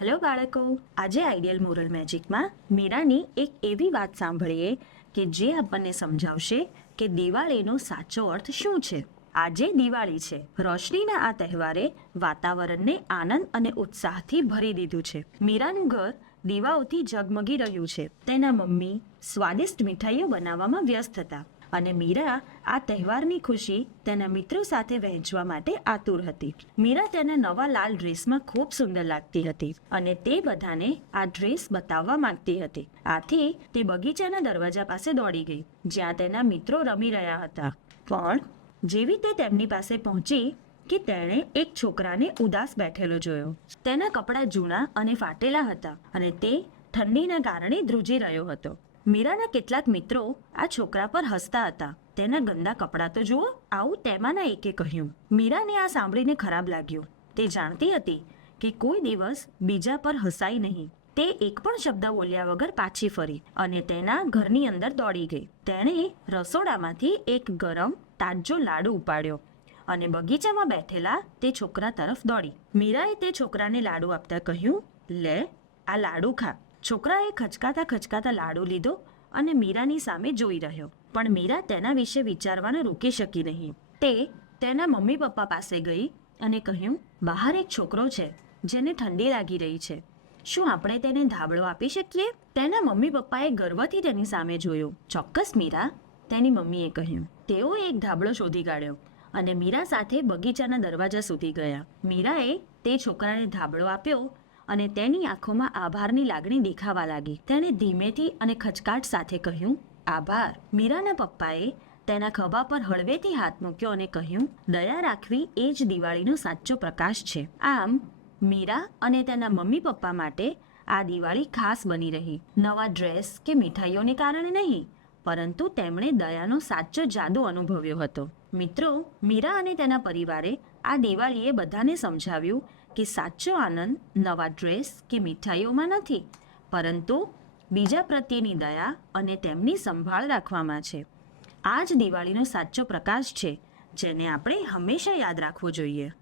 Hello બાળકો, આજે ideal moral મેજિકમાં મીરાની એક એવી વાત સાંભળીએ કે જે આપણને સમજાવશે કે દિવાળીનો સાચો અર્થ શું છે. આજે દિવાળી છે. રોશનીના આ તહેવારે વાતાવરણને આનંદ અને ઉત્સાહથી ભરી દીધું છે. મીરાનું ઘર દીવાઓથી ઝગમગી રહ્યું છે. તેના મમ્મી સ્વાદિષ્ટ મીઠાઈઓ બનાવવામાં વ્યસ્ત હતા. અને મીરા આ તહેવારની ખુશી તેના મિત્રો સાથે વહેંચવા માટે આતુર હતી. મીરા તેના નવા લાલ ડ્રેસમાં ખૂબ સુંદર લાગતી હતી અને તે બધાને આ ડ્રેસ બતાવવા માંગતી હતી. આથી તે બગીચાના દરવાજા પાસે દોડી ગઈ, જ્યાં તેના મિત્રો રમી રહ્યા હતા. પણ જેવી તે તેમની પાસે પહોંચી કે તેણે એક છોકરાને ઉદાસ બેઠેલો જોયો. તેના કપડાં જૂના અને ફાટેલા હતા અને તે ઠંડીના કારણે ધ્રુજી રહ્યો હતો. મીરાના કેટલાક મિત્રો આ છોકરા પર હસતા હતા. તેના ગંદા કપડાં તો જુઓ, આવું તેમાંના એકે કહ્યું. મીરાને આ સાંભળીને ખરાબ લાગ્યું. તે જાણતી હતી કે કોઈ દિવસ બીજા પર હસાય નહીં. તે એક પણ શબ્દ બોલ્યા વગર પાછી ફરી અને તેના ઘરની અંદર દોડી ગઈ. તેણે રસોડામાંથી એક ગરમ, તાજો લાડુ ઉપાડ્યો અને બગીચામાં બેઠેલા તે છોકરા તરફ દોડી. મીરાએ તે છોકરાને લાડુ આપતા કહ્યું, લે, આ લાડુ ખા. છોકરાએ ખચકાતા ખચકાતા લાડુ લીધો અને મીરાની સામે જોઈ રહ્યો. પણ મીરા તેના વિશે વિચારવાનું રોકી શકી નહીં. તે તેના મમ્મી પપ્પા પાસે ગઈ અને કહ્યું, બહાર એક છોકરો છે, જેને ઠંડી લાગી રહી છે. શું આપણે તેને ધાબળો આપી શકીએ? તેના મમ્મી પપ્પાએ ગર્વથી તેની સામે જોયું. ચોક્કસ મીરા, તેની મમ્મીએ કહ્યું. તેઓ એક ધાબળો શોધી કાઢ્યો અને મીરા સાથે બગીચાના દરવાજા સુધી ગયા. મીરાએ તે છોકરાને ધાબળો આપ્યો અને તેની આંખોમાં આભારની લાગણી દેખાવા લાગી. તેણે ધીમેથી અને ખચકાટ સાથે કહ્યું, આભાર. મીરાના પપ્પાએ તેના ખભા પર હળવેથી હાથ મૂક્યો અને કહ્યું, દયા રાખવી એ જ દિવાળીનો સાચો પ્રકાશ છે. આમ, મીરા અને તેના મમ્મી પપ્પા માટે આ દિવાળી ખાસ બની રહી. નવા ડ્રેસ કે મીઠાઈઓને કારણે નહીં, પરંતુ તેમણે દયાનો સાચો જાદુ અનુભવ્યો હતો. મિત્રો, મીરા અને તેના પરિવારે આ દિવાળીએ બધાને સમજાવ્યું કે સાચો આનંદ, નવા ડ્રેસ કે મીઠાઈઓમાં નથી, પરંતુ બીજા પ્રત્યેની દયા અને તેમની સંભાળ રાખવામાં છે. આ જ દિવાળીનો સાચો પ્રકાશ છે, જેને આપણે હંમેશા યાદ રાખવો જોઈએ.